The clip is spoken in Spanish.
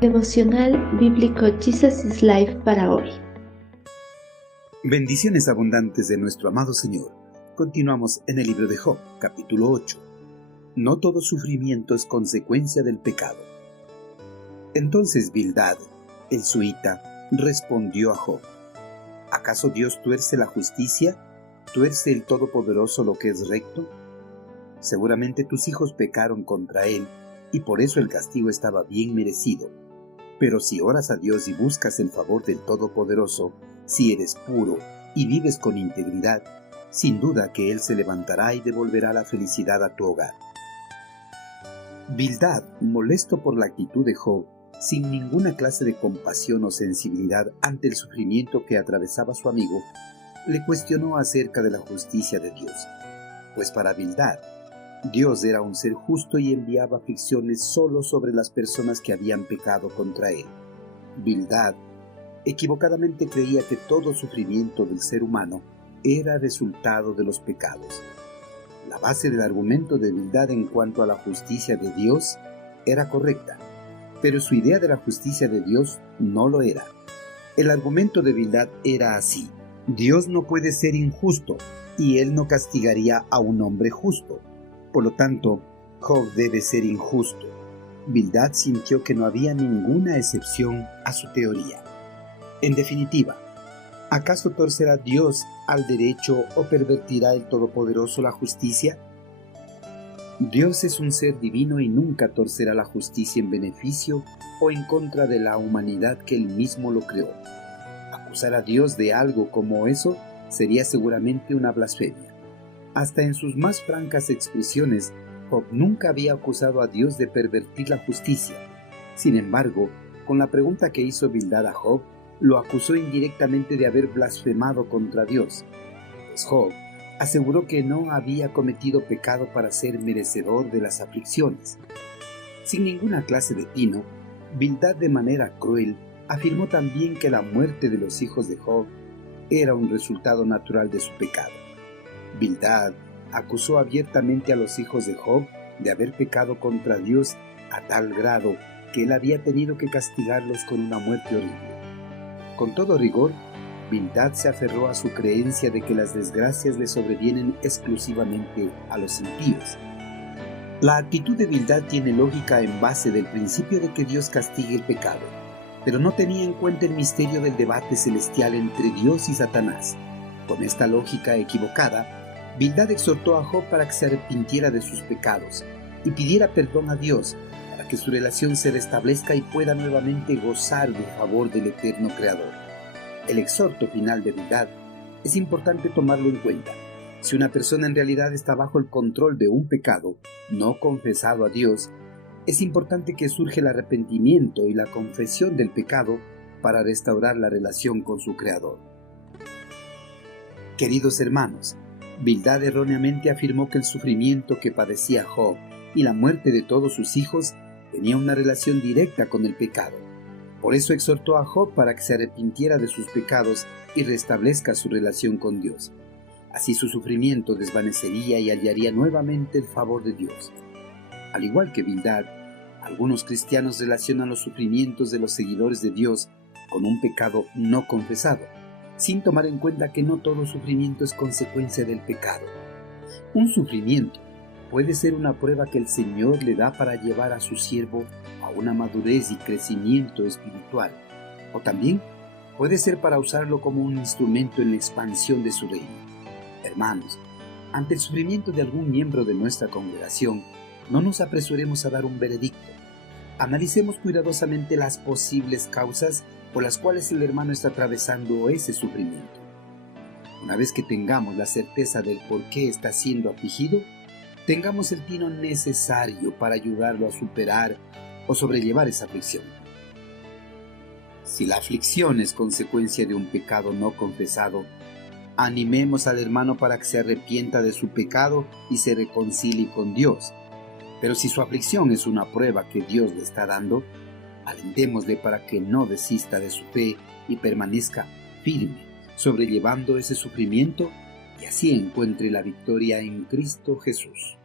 Devocional bíblico Jesus is Life para hoy. Bendiciones abundantes de nuestro amado Señor. Continuamos en el libro de Job, capítulo 8. No todo sufrimiento es consecuencia del pecado. Entonces Bildad, el suita, respondió a Job: ¿acaso Dios tuerce la justicia? ¿Tuerce el Todopoderoso lo que es recto? Seguramente tus hijos pecaron contra él, y por eso el castigo estaba bien merecido. Pero si oras a Dios y buscas el favor del Todopoderoso, si eres puro y vives con integridad, sin duda que Él se levantará y devolverá la felicidad a tu hogar. Bildad, molesto por la actitud de Job, sin ninguna clase de compasión o sensibilidad ante el sufrimiento que atravesaba su amigo, le cuestionó acerca de la justicia de Dios. Pues para Bildad, Dios era un ser justo y enviaba aflicciones solo sobre las personas que habían pecado contra él. Bildad equivocadamente creía que todo sufrimiento del ser humano era resultado de los pecados. La base del argumento de Bildad en cuanto a la justicia de Dios era correcta, pero su idea de la justicia de Dios no lo era. El argumento de Bildad era así: Dios no puede ser injusto y Él no castigaría a un hombre justo. Por lo tanto, Job debe ser injusto. Bildad sintió que no había ninguna excepción a su teoría. En definitiva, ¿acaso torcerá Dios al derecho o pervertirá el Todopoderoso la justicia? Dios es un ser divino y nunca torcerá la justicia en beneficio o en contra de la humanidad que Él mismo lo creó. Acusar a Dios de algo como eso sería seguramente una blasfemia. Hasta en sus más francas expresiones, Job nunca había acusado a Dios de pervertir la justicia. Sin embargo, con la pregunta que hizo Bildad a Job, lo acusó indirectamente de haber blasfemado contra Dios. Pues Job aseguró que no había cometido pecado para ser merecedor de las aflicciones. Sin ninguna clase de tino, Bildad de manera cruel afirmó también que la muerte de los hijos de Job era un resultado natural de su pecado. Bildad acusó abiertamente a los hijos de Job de haber pecado contra Dios a tal grado que él había tenido que castigarlos con una muerte horrible. Con todo rigor, Bildad se aferró a su creencia de que las desgracias le sobrevienen exclusivamente a los impíos. La actitud de Bildad tiene lógica en base del principio de que Dios castigue el pecado, pero no tenía en cuenta el misterio del debate celestial entre Dios y Satanás. Con esta lógica equivocada, Bildad exhortó a Job para que se arrepintiera de sus pecados y pidiera perdón a Dios para que su relación se restablezca y pueda nuevamente gozar del favor del eterno Creador. El exhorto final de Bildad es importante tomarlo en cuenta. Si una persona en realidad está bajo el control de un pecado no confesado a Dios, es importante que surja el arrepentimiento y la confesión del pecado para restaurar la relación con su Creador. Queridos hermanos, Bildad erróneamente afirmó que el sufrimiento que padecía Job y la muerte de todos sus hijos tenía una relación directa con el pecado. Por eso exhortó a Job para que se arrepintiera de sus pecados y restablezca su relación con Dios. Así su sufrimiento desvanecería y hallaría nuevamente el favor de Dios. Al igual que Bildad, algunos cristianos relacionan los sufrimientos de los seguidores de Dios con un pecado no confesado, sin tomar en cuenta que no todo sufrimiento es consecuencia del pecado. Un sufrimiento puede ser una prueba que el Señor le da para llevar a su siervo a una madurez y crecimiento espiritual, o también puede ser para usarlo como un instrumento en la expansión de su reino. Hermanos, ante el sufrimiento de algún miembro de nuestra congregación, no nos apresuremos a dar un veredicto. Analicemos cuidadosamente las posibles causas por las cuales el hermano está atravesando ese sufrimiento. Una vez que tengamos la certeza del por qué está siendo afligido, tengamos el tino necesario para ayudarlo a superar o sobrellevar esa aflicción. Si la aflicción es consecuencia de un pecado no confesado, animemos al hermano para que se arrepienta de su pecado y se reconcilie con Dios. Pero si su aflicción es una prueba que Dios le está dando, alentémosle para que no desista de su fe y permanezca firme, sobrellevando ese sufrimiento y así encuentre la victoria en Cristo Jesús.